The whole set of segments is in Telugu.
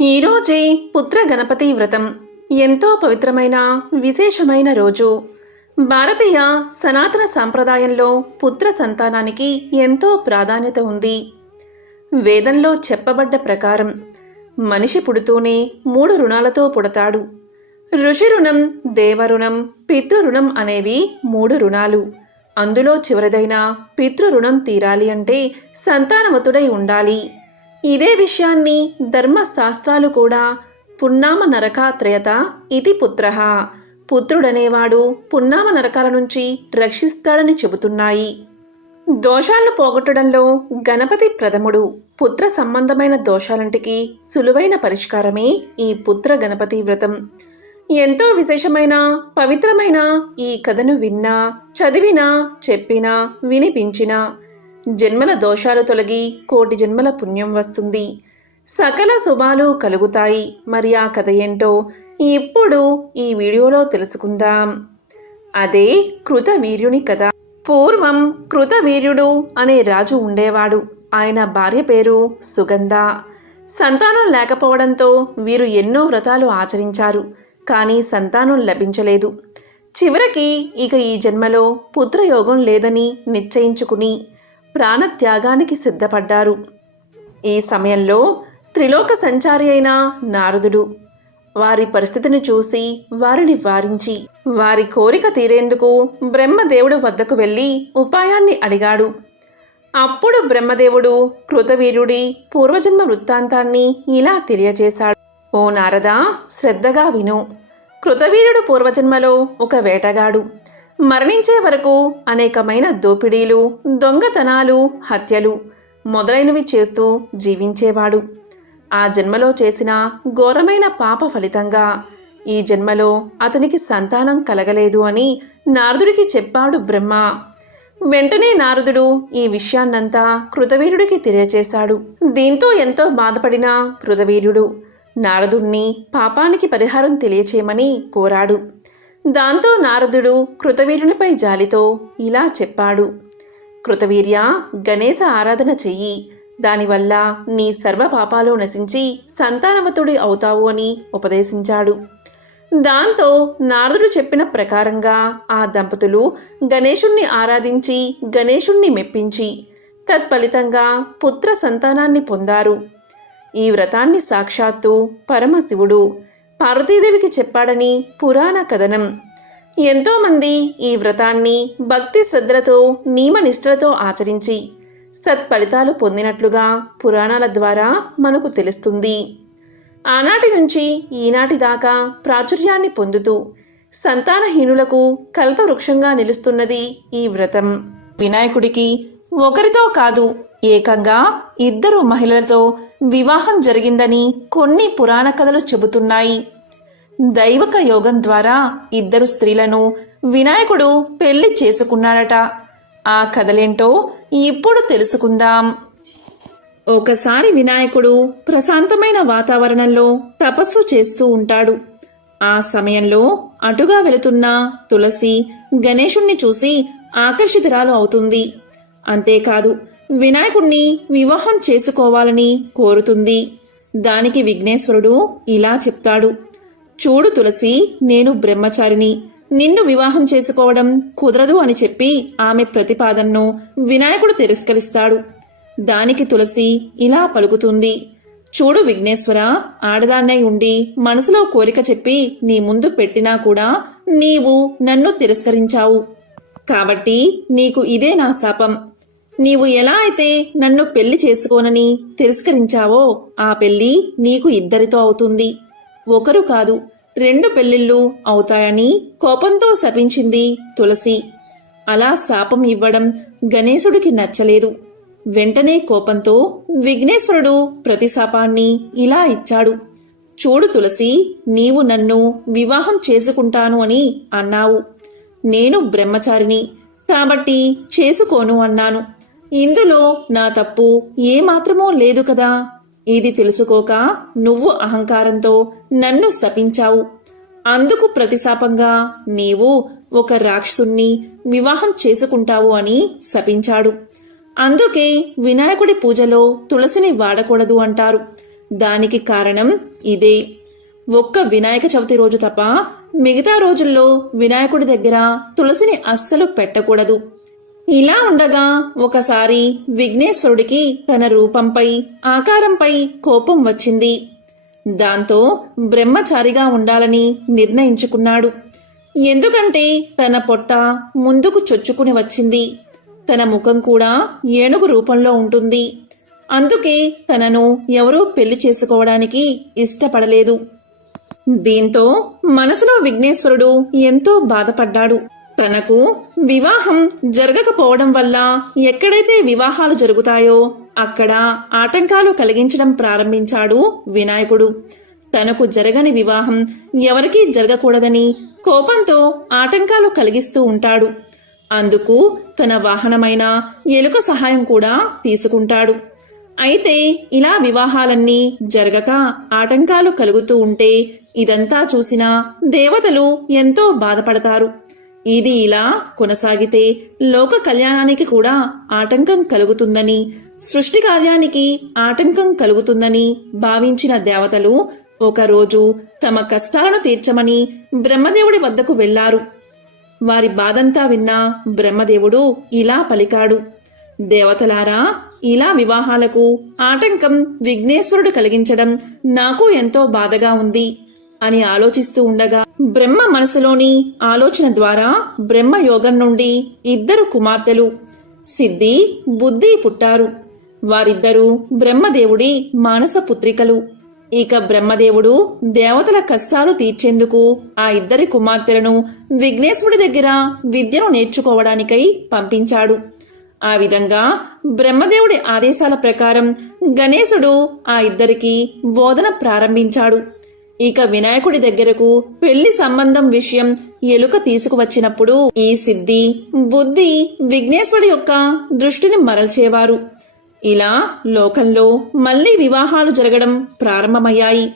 ఈరోజే పుత్ర గణపతి వ్రతం. ఎంతో పవిత్రమైన విశేషమైన రోజు. భారతీయ సనాతన సాంప్రదాయంలో పుత్ర సంతానానికి ఎంతో ప్రాధాన్యత ఉంది. వేదంలో చెప్పబడ్డ ప్రకారం మనిషి పుడుతూనే మూడు రుణాలతో పుడతాడు. ఋషి రుణం దేవరుణం పితృరుణం అనేవి మూడు రుణాలు. అందులో చివరిదైన పితృరుణం తీరాలి అంటే సంతానవతుడై ఉండాలి. ఇదే విషయాన్ని ధర్మశాస్త్రాలు కూడా పున్నామ నరకాత్రయత ఇది పుత్ర. పుత్రుడనేవాడు పున్నామ నరకాల నుంచి రక్షిస్తాడని చెబుతున్నాయి. దోషాలను పోగొట్టడంలో గణపతి ప్రథముడు పుత్ర సంబంధమైన దోషాలంటికి సులువైన పరిష్కారమే ఈ పుత్ర గణపతి వ్రతం. ఎంతో విశేషమైన పవిత్రమైన ఈ కథను విన్నా చదివినా చెప్పినా వినిపించినా జన్మల దోషాలు తొలగి కోటి జన్మల పుణ్యం వస్తుంది. సకల శుభాలు కలుగుతాయి. మరి ఆ కథ ఏంటో ఇప్పుడు ఈ వీడియోలో తెలుసుకుందాం. అదే కృతవీర్యుని కథ. పూర్వం కృతవీర్యుడు అనే రాజు ఉండేవాడు. ఆయన భార్య పేరు సుగంధ. సంతానం లేకపోవడంతో వీరు ఎన్నో వ్రతాలు ఆచరించారు. కానీ సంతానం లభించలేదు. చివరికి ఇక ఈ జన్మలో పుత్రయోగం లేదని నిశ్చయించుకుని ప్రాణత్యాగానికి సిద్ధపడ్డారు. ఈ సమయంలో త్రిలోక సంచారి అయిన నారదుడు వారి పరిస్థితిని చూసి వారిని వారించి వారి కోరిక తీరేందుకు బ్రహ్మదేవుడు వద్దకు వెళ్ళి ఉపాయాన్ని అడిగాడు. అప్పుడు బ్రహ్మదేవుడు కృతవీర్యుడి పూర్వజన్మ వృత్తాంతాన్ని ఇలా తెలియజేశాడు. ఓ నారదా శ్రద్ధగా విను. కృతవీర్యుడు పూర్వజన్మలో ఒక వేటగాడు. మరణించే వరకు అనేకమైన దోపిడీలు దొంగతనాలు హత్యలు మొదలైనవి చేస్తూ జీవించేవాడు. ఆ జన్మలో చేసిన ఘోరమైన పాప ఫలితంగా ఈ జన్మలో అతనికి సంతానం కలగలేదు అని నారదుడికి చెప్పాడు బ్రహ్మ. వెంటనే నారదుడు ఈ విషయాన్నంతా కృతవీరుడికి తెలియచేశాడు. దీంతో ఎంతో బాధపడిన కృతవీరుడు నారదుణ్ణి పాపానికి పరిహారం తెలియచేయమని కోరాడు. దాంతో నారదుడు కృతవీరునిపై జాలితో ఇలా చెప్పాడు. కృతవీర్య గణేశ ఆరాధన చెయ్యి. దానివల్ల నీ సర్వ పాపాలు నశించి సంతానవతుడి అవుతావు అని ఉపదేశించాడు. దాంతో నారదుడు చెప్పిన ప్రకారంగా ఆ దంపతులు గణేశుణ్ణి ఆరాధించి గణేశుణ్ణి మెప్పించి తత్ఫలితంగా పుత్ర సంతానాన్ని పొందారు. ఈ వ్రతాన్ని సాక్షాత్తు పరమశివుడు పార్వతీదేవికి చెప్పాడని పురాణ కథనం. ఎంతోమంది ఈ వ్రతాన్ని భక్తి శ్రద్ధలతో నియమనిష్టలతో ఆచరించి సత్ఫలితాలు పొందినట్లుగా పురాణాల ద్వారా మనకు తెలుస్తుంది. ఆనాటి నుంచి ఈనాటి దాకా ప్రాచుర్యాన్ని పొందుతూ సంతానహీనులకు కల్పవృక్షంగా నిలుస్తున్నది ఈ వ్రతం. వినాయకుడికి ఒకరితో కాదు ఏకంగా ఇద్దరు మహిళలతో వివాహం జరిగిందని కొన్ని పురాణ కథలు చెబుతున్నాయి. దైవక యోగం ద్వారా ఇద్దరు స్త్రీలను వినాయకుడు పెళ్ళి చేసుకున్నాడట. ఆ కథలేంటో ఇప్పుడు తెలుసుకుందాం. ఒకసారి వినాయకుడు ప్రశాంతమైన వాతావరణంలో తపస్సు చేస్తూ ఉంటాడు. ఆ సమయంలో అటుగా వెళుతున్న తులసి గణేశుణ్ణి చూసి ఆకర్షితురాలు అవుతుంది. అంతేకాదు వినాయకుణ్ణి వివాహం చేసుకోవాలని కోరుతుంది. దానికి విఘ్నేశ్వరుడు ఇలా చెప్తాడు. చూడు తులసి నేను బ్రహ్మచారిని నిన్ను వివాహం చేసుకోవడం కుదరదు అని చెప్పి ఆమె ప్రతిపాదనను వినాయకుడు తిరస్కరిస్తాడు. దానికి తులసి ఇలా పలుకుతుంది. చూడు విఘ్నేశ్వర ఆడదాన్నై ఉండి మనసులో కోరిక చెప్పి నీ ముందు పెట్టినా కూడా నీవు నన్ను తిరస్కరించావు. కాబట్టి నీకు ఇదే నా శాపం. నీవు ఎలా అయితే నన్ను పెళ్ళి చేసుకోనని తిరస్కరించావో ఆ పెళ్ళి నీకు ఇద్దరితో అవుతుంది. ఒకరు కాదు రెండు పెళ్ళిళ్ళు అవుతాయని కోపంతో శపించింది తులసి. అలా శాపం ఇవ్వడం గణేశుడికి నచ్చలేదు. వెంటనే కోపంతో విఘ్నేశ్వరుడు ప్రతిశాపాన్ని ఇలా ఇచ్చాడు. చూడు తులసి నీవు నన్ను వివాహం చేసుకుంటాను అని అన్నావు. నేను బ్రహ్మచారిని కాబట్టి చేసుకోను అన్నాను. ఇందులో నా తప్పు ఏమాత్రమో లేదు కదా. ఇది తెలుసుకోక నువ్వు అహంకారంతో నన్ను శపించావు. అందుకు ప్రతిశాపంగా నీవు ఒక రాక్షసుణ్ణి వివాహం చేసుకుంటావు అని శపించాడు. అందుకే వినాయకుడి పూజలో తులసిని వాడకూడదు అంటారు. దానికి కారణం ఇదే. ఒక్క వినాయక చవితి రోజు తప్ప మిగతా రోజుల్లో వినాయకుడి దగ్గర తులసిని అస్సలు పెట్టకూడదు. ఇలా ఉండగా ఒకసారి విఘ్నేశ్వరుడికి తన రూపంపై ఆకారంపై కోపం వచ్చింది. దాంతో బ్రహ్మచారిగా ఉండాలని నిర్ణయించుకున్నాడు. ఎందుకంటే తన పొట్ట ముందుకు చొచ్చుకుని వచ్చింది. తన ముఖం కూడా ఏనుగు రూపంలో ఉంటుంది. అందుకే తనను ఎవరూ పెళ్ళి చేసుకోవడానికి ఇష్టపడలేదు. దీంతో మనసులో విఘ్నేశ్వరుడు ఎంతో బాధపడ్డాడు. తనకు వివాహం జరగకపోవడం వల్ల ఎక్కడైతే వివాహాలు జరుగుతాయో అక్కడ ఆటంకాలు కలిగించడం ప్రారంభించాడు వినాయకుడు. తనకు జరగని వివాహం ఎవరికీ జరగకూడదని కోపంతో ఆటంకాలు కలిగిస్తూ ఉంటాడు. అందుకు తన వాహనమైన ఎలుక సహాయం కూడా తీసుకుంటాడు. అయితే ఇలా వివాహాలన్నీ జరగక ఆటంకాలు కలుగుతూ ఉంటే ఇదంతా చూసిన దేవతలు ఎంతో బాధపడతారు. ఇది ఇలా కొనసాగితే లోక కళ్యాణానికి కూడా ఆటంకం కలుగుతుందని సృష్టి కార్యానికి ఆటంకం కలుగుతుందని భావించిన దేవతలు ఒకరోజు తమ కష్టాలను తీర్చమని బ్రహ్మదేవుడి వద్దకు వెళ్ళారు. వారి బాధంతా విన్న బ్రహ్మదేవుడు ఇలా పలికాడు. దేవతలారా ఇలా వివాహాలకు ఆటంకం విఘ్నేశ్వరుడు కలిగించడం నాకు ఎంతో బాధగా ఉంది. అని ఆలోచిస్తూ ఉండగా బ్రహ్మ మనసులోని ఆలోచన ద్వారా బ్రహ్మ యోగం నుండి ఇద్దరు కుమార్తెలు సిద్ధి బుద్ధి పుట్టారు. వారిద్దరూ బ్రహ్మదేవుడి మానస పుత్రికలు. ఇక బ్రహ్మదేవుడు దేవతల కష్టాలు తీర్చేందుకు ఆ ఇద్దరి కుమార్తెలను విఘ్నేశ్వరుడి దగ్గర విద్యను నేర్చుకోవడానికై పంపించాడు. ఆ విధంగా బ్రహ్మదేవుడి ఆదేశాల ప్రకారం గణేశుడు ఆ ఇద్దరికి బోధన ప్రారంభించాడు. ఇక వినాయకుడి దగ్గరకు పెళ్ళి సంబంధం విషయం ఎలుక తీసుకువచ్చినప్పుడు ఈ సిద్ధి బుద్ధి విఘ్నేశ్వరుడి యొక్క దృష్టిని మరల్చేవారు. ఇలా లోకంలో మళ్ళీ వివాహాలు జరగడం ప్రారంభమయ్యాయి.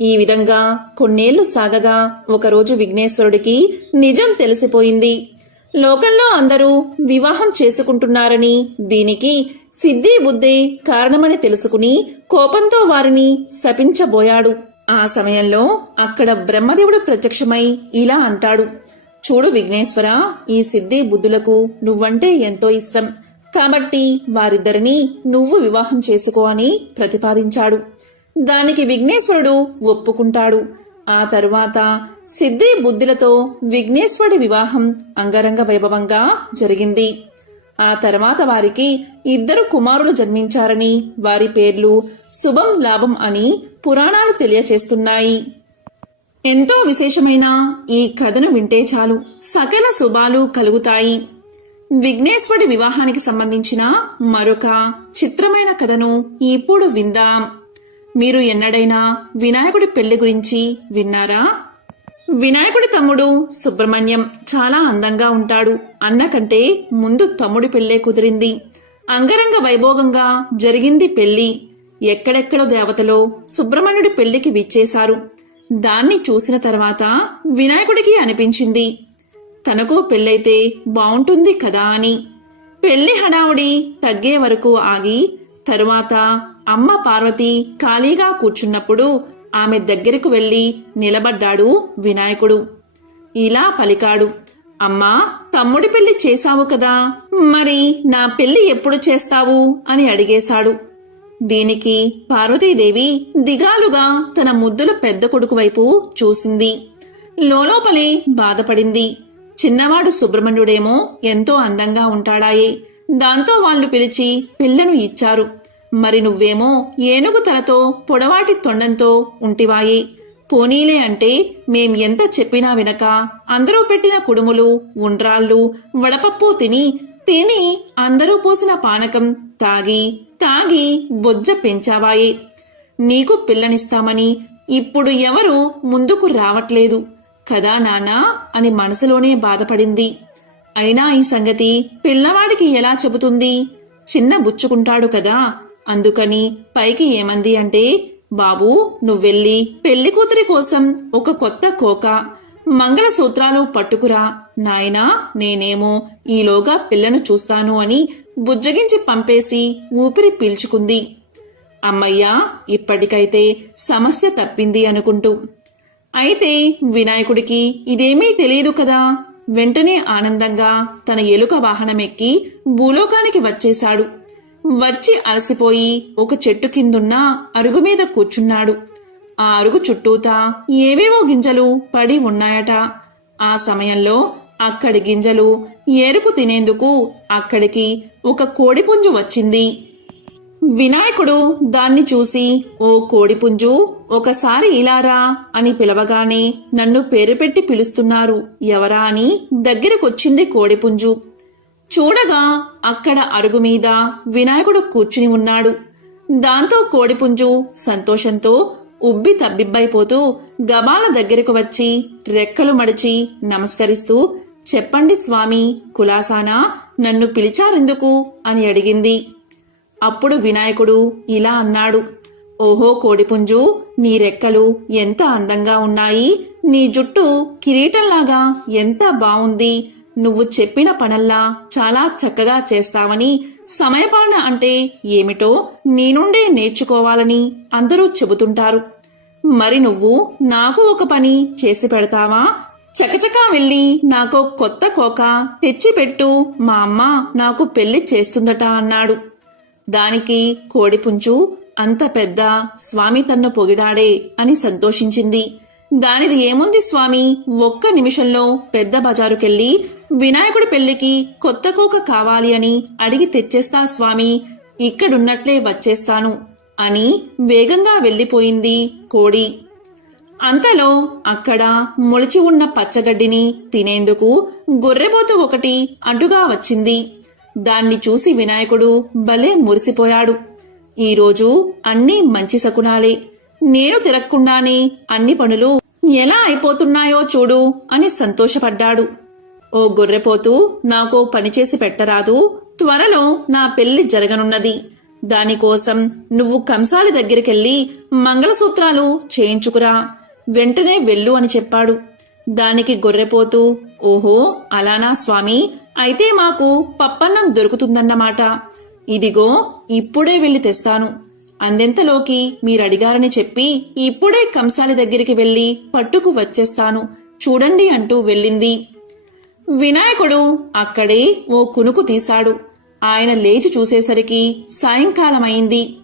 ఈ విధంగా కొన్నేళ్ళు సాగగా ఒకరోజు విఘ్నేశ్వరుడికి నిజం తెలిసిపోయింది. లోకంలో అందరూ వివాహం చేసుకుంటున్నారని దీనికి సిద్ధి బుద్ధి కారణమని తెలుసుకుని కోపంతో వారిని శపించబోయాడు. ఆ సమయంలో అక్కడ బ్రహ్మదేవుడు ప్రత్యక్షమై ఇలా అంటాడు. చూడు విఘ్నేశ్వర ఈ సిద్ధి బుద్ధులకు నువ్వంటే ఎంతో ఇష్టం. కాబట్టి వారిద్దరినీ నువ్వు వివాహం చేసుకో అని ప్రతిపాదించాడు. దానికి విఘ్నేశ్వరుడు ఒప్పుకుంటాడు. ఆ తరువాత సిద్ధి బుద్ధులతో విఘ్నేశ్వరుడి వివాహం అంగరంగ వైభవంగా జరిగింది. ఆ తర్వాత వారికి ఇద్దరు కుమారులు జన్మించారని వారి పేర్లు శుభం లాభం అని పురాణాలు తెలియచేస్తున్నాయి. ఎంతో విశేషమైన ఈ కథను వింటే చాలు. సకల శుభాలు కలుగుతాయి. విఘ్నేశ్వరుడి వివాహానికి సంబంధించిన మరొక చిత్రమైన కథను ఇప్పుడు విందాం. మీరు ఎన్నడైనా వినాయకుడి పెళ్ళి గురించి విన్నారా? వినాయకుడి తమ్ముడు సుబ్రహ్మణ్యం చాలా అందంగా ఉంటాడు. అన్నకంటే ముందు తమ్ముడి పెళ్ళే కుదిరింది. అంగరంగ వైభోగంగా జరిగింది పెళ్ళి ఎక్కడెక్కడో దేవతలో సుబ్రహ్మణ్యుడి పెళ్ళికి విచ్చేశారు. దాన్ని చూసిన తర్వాత వినాయకుడికి అనిపించింది. తనకు పెళ్ళైతే బావుంటుంది కదా అని. పెళ్ళి హడావుడి తగ్గే వరకు ఆగి తరువాత అమ్మ పార్వతి ఖాళీగా కూర్చున్నప్పుడు ఆమె దగ్గరకు వెళ్ళి నిలబడ్డాడు వినాయకుడు. ఇలా పలికాడు అమ్మా తమ్ముడి పెళ్ళి చేశావు కదా మరి నా పెళ్ళి ఎప్పుడు చేస్తావు? అని అడిగేశాడు. దీనికి పార్వతీదేవి దిగాలుగా తన ముద్దుల పెద్ద కొడుకు వైపు చూసింది. లోలోపలే బాధపడింది. చిన్నవాడు సుబ్రహ్మణ్యుడేమో ఎంతో అందంగా ఉంటాడాయే. దాంతో వాళ్ళు పిలిచి పిల్లను ఇచ్చారు. మరి నువ్వేమో ఏనుగు తలతో పొడవాటి తొండంతో ఉంటివాయి. పోనీలే అంటే మేం ఎంత చెప్పినా వినక అందరూ పెట్టిన కుడుములు ఉండ్రాళ్ళు వడపప్పు తిని తిని అందరూ పోసిన పానకం తాగి తాగి బొజ్జ పెంచావాయే. నీకు పిల్లనిస్తామని ఇప్పుడు ఎవరు ముందుకు రావట్లేదు. కదా నానా అని మనసులోనే బాధపడింది. అయినా ఈ సంగతి పిల్లవాడికి ఎలా చెబుతుంది? చిన్న బుచ్చుకుంటాడు కదా. అందుకని పైకి ఏమంది అంటే బాబూ నువ్వెళ్ళి పెళ్ళి కూతురి కోసం ఒక కొత్త కోక మంగళసూత్రాలు పట్టుకురా. నాయనా నేనేమో ఈలోగా పిల్లను చూస్తాను అని బుజ్జగించి పంపేసి ఊపిరి పీల్చుకుంది. అమ్మయ్యా ఇప్పటికైతే సమస్య తప్పింది అనుకుంటూ. అయితే వినాయకుడికి ఇదేమీ తెలియదు కదా? వెంటనే ఆనందంగా తన ఎలుక వాహనం ఎక్కి భూలోకానికి వచ్చేశాడు. వచ్చి అలసిపోయి ఒక చెట్టు కిందున్న అరుగు మీద కూర్చున్నాడు. ఆ అరుగు చుట్టూతా ఏవేవో గింజలు పడి ఉన్నాయట. ఆ సమయంలో అక్కడి గింజలు ఏరుకు తినేందుకు అక్కడికి ఒక కోడిపుంజు వచ్చింది. వినాయకుడు దాన్ని చూసి ఓ కోడిపుంజు ఒకసారి ఇలారా అని పిలవగానే నన్ను పేరు పెట్టి పిలుస్తున్నారు. ఎవరా అని దగ్గరకొచ్చింది కోడిపుంజు. చూడగా అక్కడ అరుగు మీద వినాయకుడు కూర్చుని ఉన్నాడు. దాంతో కోడిపుంజు సంతోషంతో ఉబ్బి తబ్బిబ్బైపోతూ గబాల దగ్గరకు వచ్చి రెక్కలు మడిచి నమస్కరిస్తూ చెప్పండి స్వామి కులాసానా? నన్ను పిలిచారెందుకు? అని అడిగింది. అప్పుడు వినాయకుడు ఇలా అన్నాడు. ఓహో కోడిపుంజు నీ రెక్కలు ఎంత అందంగా ఉన్నాయి! నీ జుట్టు కిరీటంలాగా ఎంత బావుంది! నువ్వు చెప్పిన పనల్లా చాలా చక్కగా చేస్తావని సమయపాలన అంటే ఏమిటో నీ నుండే నేర్చుకోవాలని అందరూ చెబుతుంటారు. మరి నువ్వు నాకు ఒక పని చేసి పెడతావా? చకచకా వెళ్ళి నాకు కొత్త కోక తెచ్చిపెట్టు మా అమ్మ నాకు పెళ్ళి చేస్తుందట అన్నాడు. దానికి కోడిపుంచు అంత పెద్ద స్వామి తన్ను పొగిడాడే అని సంతోషించింది. దానిది ఏముంది స్వామి? ఒక్క నిమిషంలో పెద్ద బజారుకెళ్ళి వినాయకుడి పెళ్ళికి కొత్త కోక కావాలి అని అడిగి తెచ్చేస్తా స్వామి. ఇక్కడున్నట్లే వచ్చేస్తాను అని వేగంగా వెళ్ళిపోయింది కోడి. అంతలో అక్కడ మొలిచి ఉన్న పచ్చగడ్డిని తినేందుకు గొర్రెబోతు ఒకటి అడ్డుగా వచ్చింది. దాన్ని చూసి వినాయకుడు భలే మురిసిపోయాడు. ఈరోజు అన్నీ మంచి శకునాలే. నేను తిరగకుండానే అన్ని పనులు ఎలా అయిపోతున్నాయో చూడు అని సంతోషపడ్డాడు. ఓ గొర్రెపోతూ నాకు పనిచేసి పెట్టరాదు. త్వరలో నా పెళ్ళి జరగనున్నది. దానికోసం నువ్వు కంసాలి దగ్గరికెళ్ళి మంగళసూత్రాలు చేయించుకురా. వెంటనే వెళ్ళు అని చెప్పాడు. దానికి గొర్రెపోతూ ఓహో అలానా స్వామి అయితే మాకు పప్పన్నం దొరుకుతుందన్నమాట. ఇదిగో ఇప్పుడే వెళ్ళి తెస్తాను. అందెంతలోకి మీరడిగారని చెప్పి ఇప్పుడే కంసాలి దగ్గరికి వెళ్ళి పట్టుకు వచ్చేస్తాను. చూడండి అంటూ వెళ్ళింది. వినాయకుడు అక్కడే ఓ కునుకు తీశాడు. ఆయన లేచి చూసేసరికి సాయంకాలమైంది.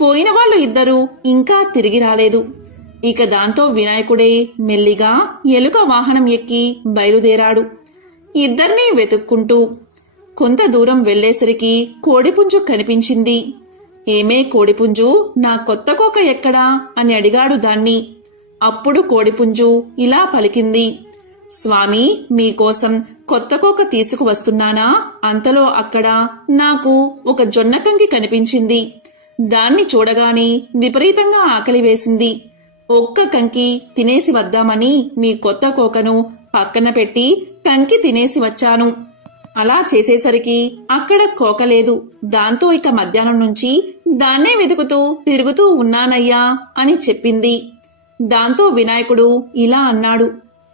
పోయిన వాళ్ళు ఇద్దరూ ఇంకా తిరిగి రాలేదు. ఇక దాంతో వినాయకుడే మెల్లిగా ఎలుక వాహనం ఎక్కి బయలుదేరాడు. ఇద్దరినీ వెతుక్కుంటూ కొంత దూరం వెళ్ళేసరికి కోడిపుంజు కనిపించింది. ఏమే కోడిపుంజు? నా కొత్త కోక ఎక్కడా? అని అడిగాడు దాన్ని. అప్పుడు కోడిపుంజు ఇలా పలికింది. స్వామి మీకోసం కొత్త కోక తీసుకువస్తున్నానా? అంతలో అక్కడ నాకు ఒక జొన్నకంకి కనిపించింది. దాన్ని చూడగానే విపరీతంగా ఆకలి వేసింది. ఒక్క కంకి తినేసి వద్దామని మీ కొత్త కోకను పక్కన పెట్టి కంకి తినేసి వచ్చాను. అలా చేసేసరికి అక్కడ కోకలేదు దాంతో ఇక మధ్యాహ్నం నుంచి దాన్నే వెతుకుతూ తిరుగుతూ ఉన్నానయ్యా అని చెప్పింది. దాంతో వినాయకుడు ఇలా అన్నాడు.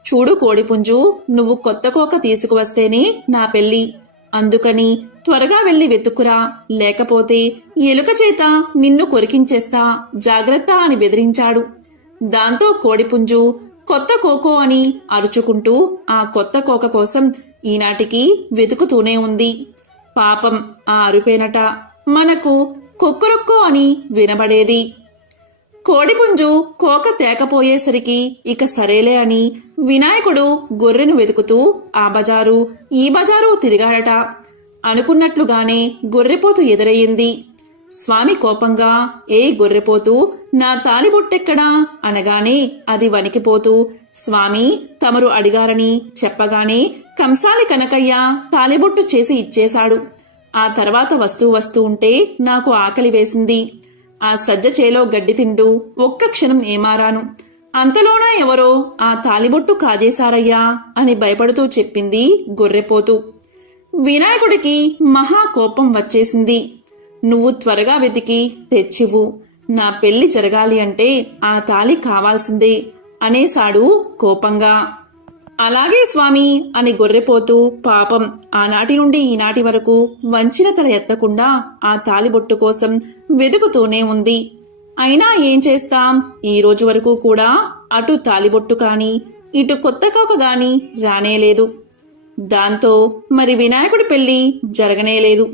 చూడు కోడిపుంజు నువ్వు కొత్త కోక తీసుకువస్తేనే నా పెళ్ళి. అందుకని త్వరగా వెళ్ళి వెతుక్కురా. లేకపోతే ఎలుక చేత నిన్ను కొరికించేస్తా. జాగ్రత్త అని బెదిరించాడు. దాంతో కోడిపుంజు కొత్త కోకో అని అరుచుకుంటూ ఆ కొత్త కోక కోసం ఈనాటికి వెతుకుతూనే ఉంది. పాపం ఆ అరుపేనట మనకు కొక్కరొక్కో అని వినబడేది. కోడిపుంజు కోక తేకపోయేసరికి ఇక సరేలే అని వినాయకుడు గొర్రెను వెతుకుతూ ఆ బజారు ఈ బజారు తిరిగాడట. అనుకున్నట్లుగానే గొర్రెపోతు ఎదురయ్యింది. స్వామి కోపంగా ఏ గొర్రెపోతూ నా తాలిబొట్టెక్కడా? అనగానే అది వణికిపోతూ స్వామి తమరు అడిగారని చెప్పగానే కంసాలి కనకయ్య తాలిబొట్టు చేసి ఇచ్చేశాడు. ఆ తర్వాత వస్తూ వస్తూ ఉంటే నాకు ఆకలి వేసింది. ఆ సజ్జ చేలో గడ్డి తింటూ ఒక్క క్షణం ఏమారాను. అంతలోనా ఎవరో ఆ తాలిబొట్టు కాజేశారయ్యా అని భయపడుతూ చెప్పింది గొర్రెపోతూ. వినాయకుడికి మహా కోపం వచ్చేసింది. నువ్వు త్వరగా వెతికి తెచ్చివు నా పెళ్ళి జరగాలి అంటే ఆ తాలి కావాల్సిందే. అనేశాడు కోపంగా. అలాగే స్వామి అని గొర్రెపోతూ పాపం ఆనాటి నుండి ఈనాటి వరకు వంచిన తల ఎత్తకుండా ఆ తాలిబొట్టు కోసం వెదుకుతూనే ఉంది. అయినా ఏం చేస్తాం? ఈ రోజు వరకు కూడా అటు తాలిబొట్టు కాని ఇటు కొత్త కాక గాని రానేలేదు దాంతో మరి వినాయకుడి పెళ్ళి జరగనేలేదు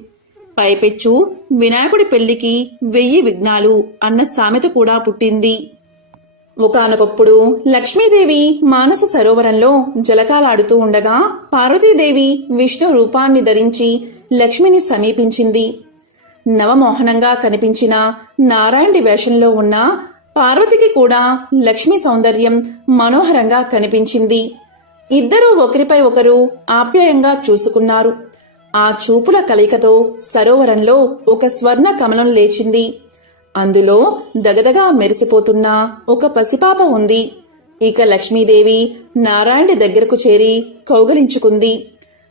పైపెచ్చు వినాయకుడి పెళ్ళికి వెయ్యి విఘ్నాలు అన్న సామెత కూడా పుట్టింది. ఒకానొకప్పుడు లక్ష్మీదేవి మానస సరోవరంలో జలకాలాడుతూ ఉండగా పార్వతీదేవి విష్ణు రూపాన్ని ధరించి లక్ష్మిని సమీపించింది. నవమోహనంగా కనిపించిన నారాయణుడి వేషంలో ఉన్న పార్వతికి కూడా లక్ష్మి సౌందర్యం మనోహరంగా కనిపించింది. ఇద్దరూ ఒకరిపై ఒకరు ఆప్యాయంగా చూసుకున్నారు. ఆ చూపుల కలయికతో సరోవరంలో ఒక స్వర్ణ కమలం లేచింది. అందులో దగదగా మెరిసిపోతున్న ఒక పసిపాప ఉంది. ఇక లక్ష్మీదేవి నారాయణుడి దగ్గరకు చేరి కౌగలించుకుంది.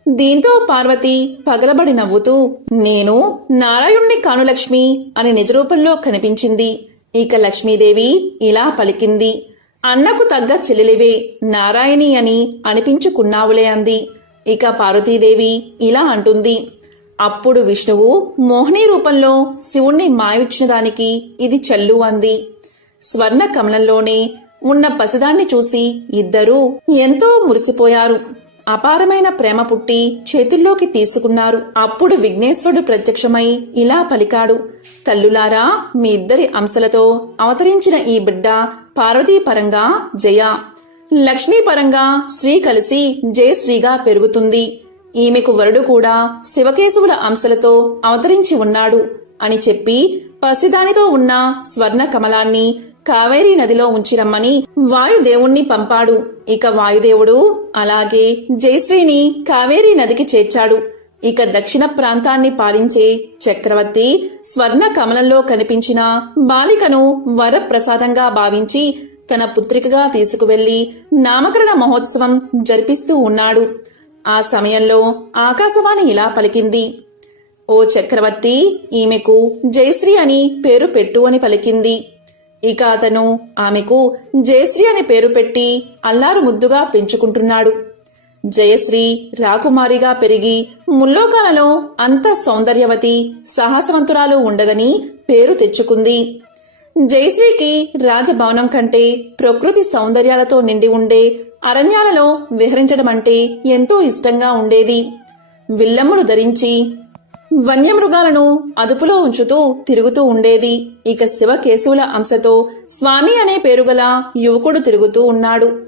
దీంతో పార్వతి పగలబడి నవ్వుతూ నేను నారాయణుణ్ణి కాను లక్ష్మి అని నిజరూపంలో కనిపించింది. ఇక లక్ష్మీదేవి ఇలా పలికింది అన్నకు తగ్గ చెల్లెలివే నారాయణి అని అనిపించుకున్నావులే అంది. ఇక పార్వతీదేవి ఇలా అంటుంది అప్పుడు విష్ణువు మోహిని రూపంలో శివుణ్ణి మాయుచ్చిన దానికి ఇది చల్లు అంది. స్వర్ణ కమలంలోనే ఉన్న పసిదాన్ని చూసి ఇద్దరూ ఎంతో మురిసిపోయారు. అపారమైన ప్రేమ పుట్టి చేతుల్లోకి తీసుకున్నారు. అప్పుడు విఘ్నేశ్వరుడు ప్రత్యక్షమై ఇలా పలికాడు. తల్లులారా మీ ఇద్దరి అంశలతో అవతరించిన ఈ బిడ్డ పార్వతీపరంగా జయ. లక్ష్మీపరంగా శ్రీ కలిసి జయశ్రీగా పెరుగుతుంది. ఈమెకు వరుడు కూడా శివకేశవుల అంశలతో అవతరించి ఉన్నాడు అని చెప్పి పసిదానితో ఉన్న స్వర్ణ కమలాన్ని కావేరీ నదిలో ఉంచిరమ్మని వాయుదేవుణ్ణి పంపాడు. ఇక వాయుదేవుడు అలాగే జయశ్రీని కావేరీ నదికి చేర్చాడు. ఇక దక్షిణ ప్రాంతాన్ని పాలించే చక్రవర్తి స్వర్ణ కమలంలో కనిపించిన బాలికను వరప్రసాదంగా భావించి తన పుత్రికగా తీసుకువెళ్ళి నామకరణ మహోత్సవం జరిపిస్తూ ఉన్నాడు. ఆ సమయంలో ఆకాశవాణి ఇలా పలికింది. ఓ చక్రవర్తి ఈమెకు జయశ్రీ అని పేరు పెట్టు అని పలికింది. ఇక అతను ఆమెకు జయశ్రీ అని పేరు పెట్టి అల్లారు ముద్దుగా పెంచుకుంటున్నాడు. జయశ్రీ రాకుమారిగా పెరిగి ముల్లోకాలలో అంత సౌందర్యవతి సాహసవంతురాలు ఉండదని పేరు తెచ్చుకుంది. జయశ్రీకి రాజభవనం కంటే ప్రకృతి సౌందర్యాలతో నిండి ఉండే అరణ్యాలలో విహరించడం అంటే ఎంతో ఇష్టంగా ఉండేది. విల్లమ్మలు ధరించి వన్యమృగాలను అదుపులో ఉంచుతూ తిరుగుతూ ఉండేది. ఇక శివకేశవుల అంశతో స్వామి అనే పేరుగల యువకుడు తిరుగుతూ ఉన్నాడు.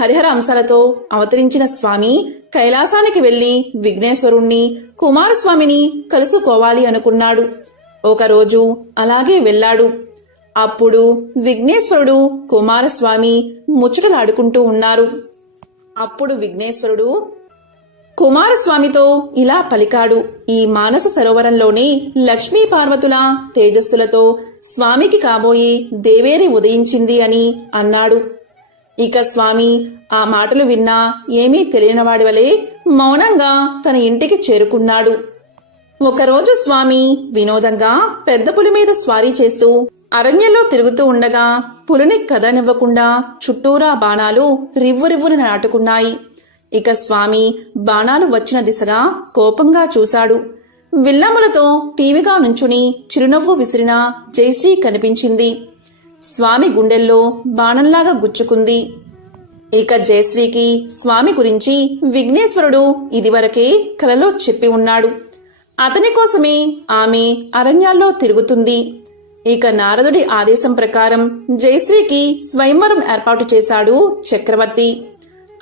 హరిహర అంశాలతో అవతరించిన స్వామి కైలాసానికి వెళ్ళి విఘ్నేశ్వరుణ్ణి కుమారస్వామిని కలుసుకోవాలి అనుకున్నాడు. ఒకరోజు అలాగే వెళ్ళాడు. అప్పుడు విఘ్నేశ్వరుడు కుమారస్వామి ముచ్చటలాడుకుంటూ ఉన్నారు. అప్పుడు విఘ్నేశ్వరుడు కుమారస్వామితో ఇలా పలికాడు. ఈ మానస సరోవరంలోనే లక్ష్మీ పార్వతుల తేజస్సులతో స్వామికి కాబోయే దేవేరి ఉదయించింది అని అన్నాడు. ఇక స్వామి ఆ మాటలు విన్నా ఏమీ తెలియనివాడి వలె మౌనంగా తన ఇంటికి చేరుకున్నాడు. ఒకరోజు స్వామి వినోదంగా పెద్ద పులి మీద స్వారీ చేస్తూ అరణ్యంలో తిరుగుతూ ఉండగా పులిని కదనివ్వకుండా చుట్టూరా బాణాలు రివ్వురివ్వున నాటుకున్నాయి. ఇక స్వామి బాణాలు వచ్చిన దిశగా కోపంగా చూశాడు. విల్లములతో టీవీగా నుంచుని చిరునవ్వు విసిరిన జయశ్రీ కనిపించింది. స్వామి గుండెల్లో బాణంలాగా గుచ్చుకుంది. ఇక జయశ్రీకి స్వామి గురించి విఘ్నేశ్వరుడు ఇదివరకే కలలో చెప్పి ఉన్నాడు. అతని కోసమే ఆమె అరణ్యాల్లో తిరుగుతుంది. ఇక నారదుడి ఆదేశం ప్రకారం జయశ్రీకి స్వయంవరం ఏర్పాటు చేశాడు చక్రవర్తి.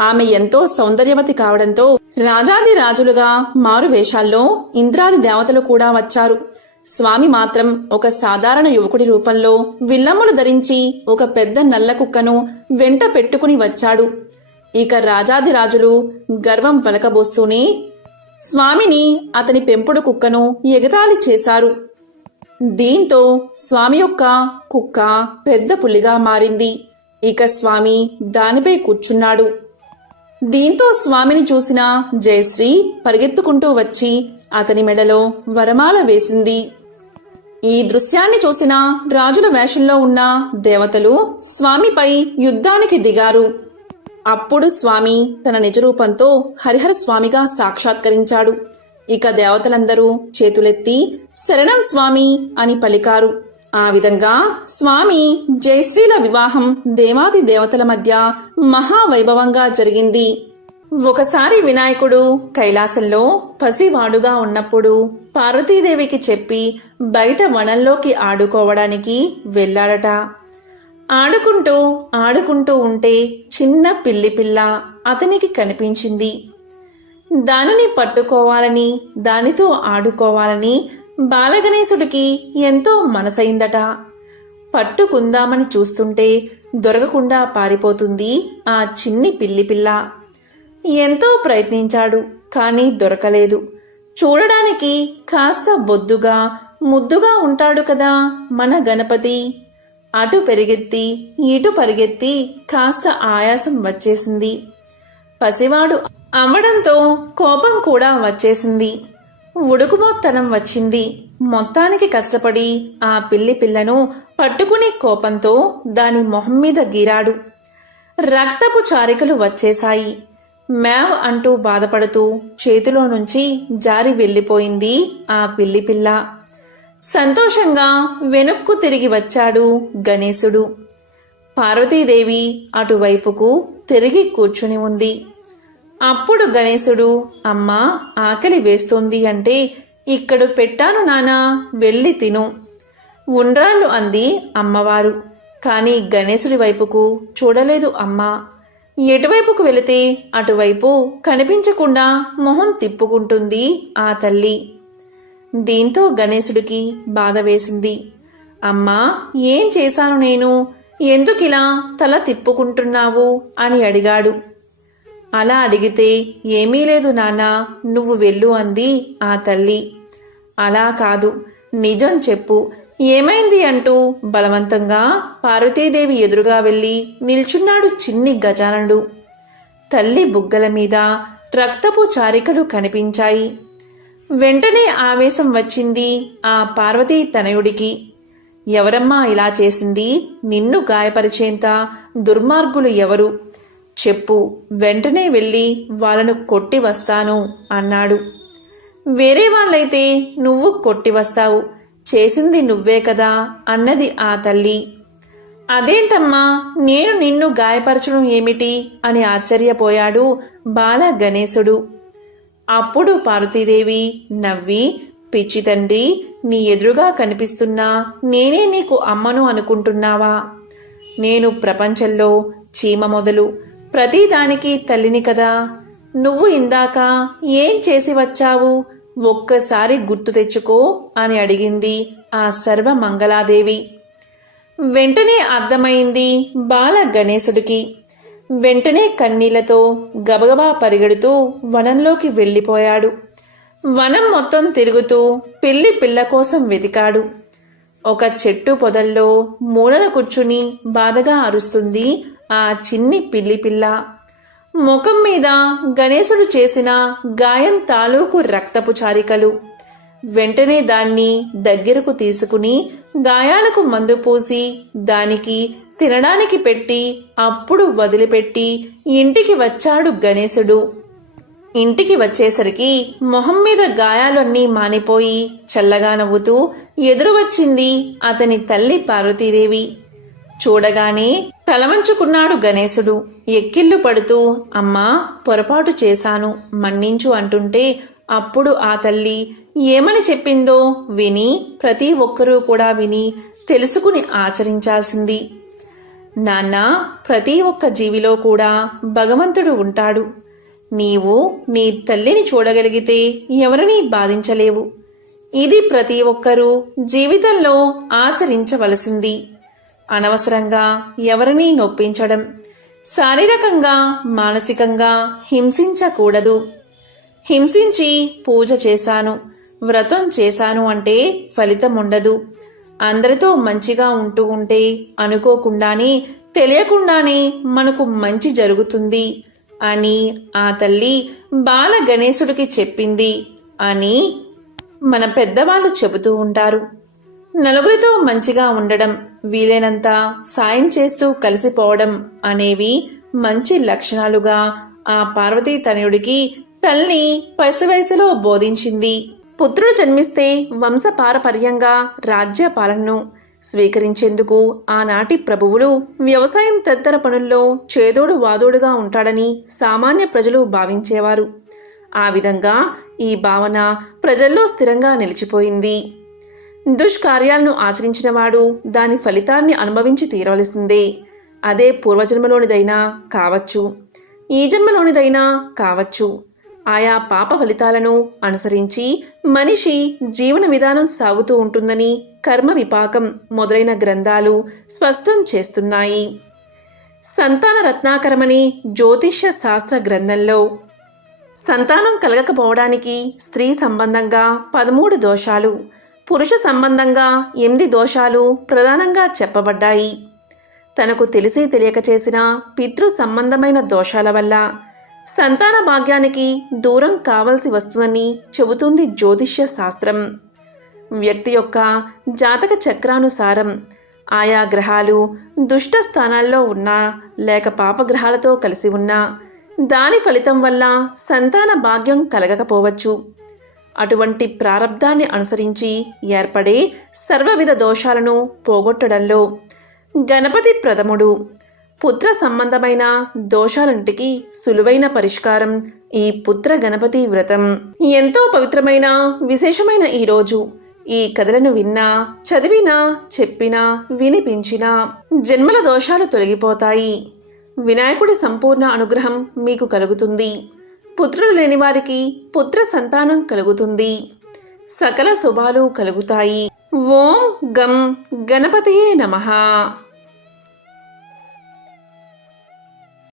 ఆమె ఎంతో సౌందర్యవతి కావడంతో రాజాది రాజులుగా మారు వేషాల్లో ఇంద్రాది దేవతలు కూడా వచ్చారు. స్వామి మాత్రం ఒక సాధారణ యువకుడి రూపంలో విల్లమ్ములు ధరించి ఒక పెద్ద నల్ల కుక్కను వెంట పెట్టుకుని వచ్చాడు. ఇక రాజాది రాజులు గర్వం వెలకబోస్తూనే స్వామిని అతని పెంపుడు కుక్కను ఎగతాళి చేశారు. దీంతో స్వామి యొక్క కుక్క పెద్ద పులిగా మారింది. ఇక స్వామి దానిపై కూర్చున్నాడు. దీంతో స్వామిని చూసిన జయశ్రీ పరిగెత్తుకుంటూ వచ్చి అతని మెడలో వరమాల వేసింది. ఈ దృశ్యాన్ని చూసిన రాజుల వేషంలో ఉన్న దేవతలు స్వామిపై యుద్ధానికి దిగారు. అప్పుడు స్వామి తన నిజరూపంతో హరిహర స్వామిగా సాక్షాత్కరించాడు. ఇక దేవతలందరూ చేతులెత్తి శరణం స్వామి అని పలికారు. ఆ విధంగా స్వామి జయశ్రీల వివాహం దేవాది దేవతల మధ్య మహావైభవంగా జరిగింది. ఒకసారి వినాయకుడు కైలాసంలో పసివాడుగా ఉన్నప్పుడు పార్వతీదేవికి చెప్పి బయట వనంలోకి ఆడుకోవడానికి వెళ్ళాడట. ఆడుకుంటూ ఆడుకుంటూ ఉంటే చిన్న పిల్లి పిల్ల అతనికి కనిపించింది. దానిని పట్టుకోవాలని దానితో ఆడుకోవాలని బాలగణేశుడికి ఎంతో మనసైందట పట్టుకుందామని చూస్తుంటే దొరకకుండా పారిపోతుంది ఆ చిన్ని పిల్లి పిల్ల. ఎంతో ప్రయత్నించాడు కానీ దొరకలేదు. చూడడానికి కాస్త బొద్దుగా ముద్దుగా ఉంటాడు కదా మన గణపతి. అటు పెరిగెత్తి ఇటు పరిగెత్తి కాస్త ఆయాసం వచ్చేసింది. పసివాడు అవ్వడంతో కోపం కూడా వచ్చేసింది. ఉడుకుమోత్తనం వచ్చింది. మొత్తానికి కష్టపడి ఆ పిల్లి పిల్లను పట్టుకునే కోపంతో దాని మొహం మీద గీరాడు. రక్తపు చారికలు వచ్చేశాయి. మ్యావ్ అంటూ బాధపడుతూ చేతిలో నుంచి జారి వెళ్ళిపోయింది ఆ పిల్లి పిల్ల. సంతోషంగా వెనుక్కు తిరిగి వచ్చాడు గణేశుడు. పార్వతీదేవి అటువైపుకు తిరిగి కూర్చుని ఉంది. అప్పుడు గణేశుడు అమ్మా ఆకలి వేస్తుంది అంటే ఇక్కడ పెట్టాను నానా వెళ్ళి తిను. ఉండ్రాళ్ళు అంది అమ్మవారు. కానీ గణేశుడి వైపుకు చూడలేదు అమ్మా. ఎటువైపుకు వెళితే అటువైపు కనిపించకుండా మొహం తిప్పుకుంటుంది ఆ తల్లి. దీంతో గణేశుడికి బాధ వేసింది. అమ్మా ఏం చేశాను నేను? ఎందుకిలా తల తిప్పుకుంటున్నావు? అని అడిగాడు. అలా అడిగితే ఏమీ లేదు నాన్నా నువ్వు వెళ్ళు అంది ఆ తల్లి. అలా కాదు నిజం చెప్పు. ఏమైంది అంటూ బలవంతంగా పార్వతీదేవి ఎదురుగా వెళ్ళి నిల్చున్నాడు చిన్ని గజానడు. తల్లి బుగ్గల మీద రక్తపు చారికలు కనిపించాయి. వెంటనే ఆవేశం వచ్చింది ఆ పార్వతీ తనయుడికి. ఎవరమ్మా ఇలా చేసింది? నిన్ను గాయపరిచేంత దుర్మార్గులు ఎవరు? చెప్పు వెంటనే వెళ్ళి వాళ్ళను కొట్టి వస్తాను అన్నాడు. వేరే వాళ్ళైతే నువ్వు కొట్టి వస్తావు చేసింది నువ్వే కదా అన్నది ఆ తల్లి. అదేంటమ్మా నేను నిన్ను గాయపరచడం ఏమిటి అని ఆశ్చర్యపోయాడు బాల గణేశుడు అప్పుడు పార్వతీదేవి నవ్వి పిచ్చి తండ్రి నీ ఎదురుగా కనిపిస్తున్నా నేనే నీకు అమ్మను అనుకుంటున్నావా? నేను ప్రపంచంలో చీమ మొదలు ప్రతిదానికి తల్లిని కదా. నువ్వు ఇందాక ఏం చేసి వచ్చావు? ఒక్కసారి గుర్తు తెచ్చుకో అని అడిగింది ఆ సర్వ మంగళాదేవి. వెంటనే అర్థమైంది బాల గణేశుడికి. వెంటనే కన్నీళ్ళతో గబగబా పరిగెడుతూ వనంలోకి వెళ్ళిపోయాడు. వనం మొత్తం తిరుగుతూ పిల్లి పిల్ల కోసం వెతికాడు. ఒక చెట్టు పొదల్లో మూలన కూర్చుని బాధగా అరుస్తుంది ఆ చిన్ని పిల్లి పిల్ల. ముఖం మీద గణేశుడు చేసిన గాయం తాలూకు రక్తపు చారికలు. వెంటనే దాన్ని దగ్గరకు తీసుకుని గాయాలకు మందు పూసి దానికి తినడానికి పెట్టి అప్పుడు వదిలిపెట్టి ఇంటికి వచ్చాడు గణేశుడు. ఇంటికి వచ్చేసరికి మొహం మీద గాయాలన్నీ మానిపోయి చల్లగా నవ్వుతూ ఎదురు వచ్చింది అతని తల్లి పార్వతీదేవి. చూడగానే తలవంచుకున్నాడు గణేశుడు. ఎక్కిళ్ళు పడుతూ అమ్మా పొరపాటు చేశాను. మన్నించు అంటుంటే అప్పుడు ఆ తల్లి ఏమని చెప్పిందో విని ప్రతి ఒక్కరూ కూడా విని తెలుసుకుని ఆచరించాల్సింది. నాన్న ప్రతి ఒక్క జీవిలో కూడా భగవంతుడు ఉంటాడు. నీవు నీ తల్లిని చూడగలిగితే ఎవరినీ బాధించలేవు. ఇది ప్రతి ఒక్కరూ జీవితంలో ఆచరించవలసింది. అనవసరంగా ఎవరినీ నొప్పించడం శారీరకంగా మానసికంగా హింసించకూడదు. హింసించి పూజ చేశాను వ్రతం చేశాను అంటే ఫలితం ఉండదు అందరితో మంచిగా ఉంటూ ఉంటే అనుకోకుండానే తెలియకుండానే మనకు మంచి జరుగుతుంది అని ఆ తల్లి బాల గణేశుడికి చెప్పింది అని మన పెద్దవాళ్ళు చెబుతూ ఉంటారు. నలుగురితో మంచిగా ఉండడం వీలైనంత సాయం చేస్తూ కలిసిపోవడం అనేవి మంచి లక్షణాలుగా ఆ పార్వతీ తనయుడికి తల్లి పసివయసులో బోధించింది. పుత్రుడు జన్మిస్తే వంశపారపర్యంగా రాజ్య పాలనను స్వీకరించేందుకు ఆనాటి ప్రభువులు వ్యవసాయం తదితర పనుల్లో చేదోడు వాదోడుగా ఉంటాడని సామాన్య ప్రజలు భావించేవారు. ఆ విధంగా ఈ భావన ప్రజల్లో స్థిరంగా నిలిచిపోయింది. దుష్కార్యాలను ఆచరించినవాడు దాని ఫలితాన్ని అనుభవించి తీరవలసిందే. అదే పూర్వజన్మలోనిదైనా కావచ్చు. ఈ జన్మలోనిదైనా కావచ్చు. ఆయా పాప ఫలితాలను అనుసరించి మనిషి జీవన విధానం సాగుతూ ఉంటుందని కర్మ విపాకం మొదలైన గ్రంథాలు స్పష్టం చేస్తున్నాయి. సంతాన రత్నాకరమని జ్యోతిష్య శాస్త్ర గ్రంథంలో సంతానం కలగకపోవడానికి స్త్రీ సంబంధంగా పదమూడు దోషాలు పురుష సంబంధంగా ఎనిమిది దోషాలు ప్రధానంగా చెప్పబడ్డాయి. తనకు తెలిసి తెలియక చేసిన పితృ సంబంధమైన దోషాల వల్ల సంతాన భాగ్యానికి దూరం కావలసి వస్తుందని చెబుతుంది జ్యోతిష్య శాస్త్రం. వ్యక్తి యొక్క జాతక చక్రానుసారం ఆయా గ్రహాలు దుష్ట స్థానాల్లో ఉన్నా లేక పాపగ్రహాలతో కలిసి ఉన్నా దాని ఫలితం వల్ల సంతాన భాగ్యం కలగకపోవచ్చు. అటువంటి ప్రారబ్ధాన్ని అనుసరించి ఏర్పడే సర్వవిధ దోషాలను పోగొట్టడంలో గణపతి ప్రథముడు పుత్ర సంబంధమైన దోషాలంటికి సులువైన పరిష్కారం ఈ పుత్ర గణపతి వ్రతం. ఎంతో పవిత్రమైన విశేషమైన ఈ రోజు. ఈ కథలను విన్నా చదివినా చెప్పినా వినిపించినా జన్మల దోషాలు తొలగిపోతాయి. వినాయకుడి సంపూర్ణ అనుగ్రహం మీకు కలుగుతుంది. పుత్రులు లేని వారికి పుత్ర సంతానం కలుగుతుంది. సకల శుభాలు కలుగుతాయి. ఓం గం గణపతియే నమః.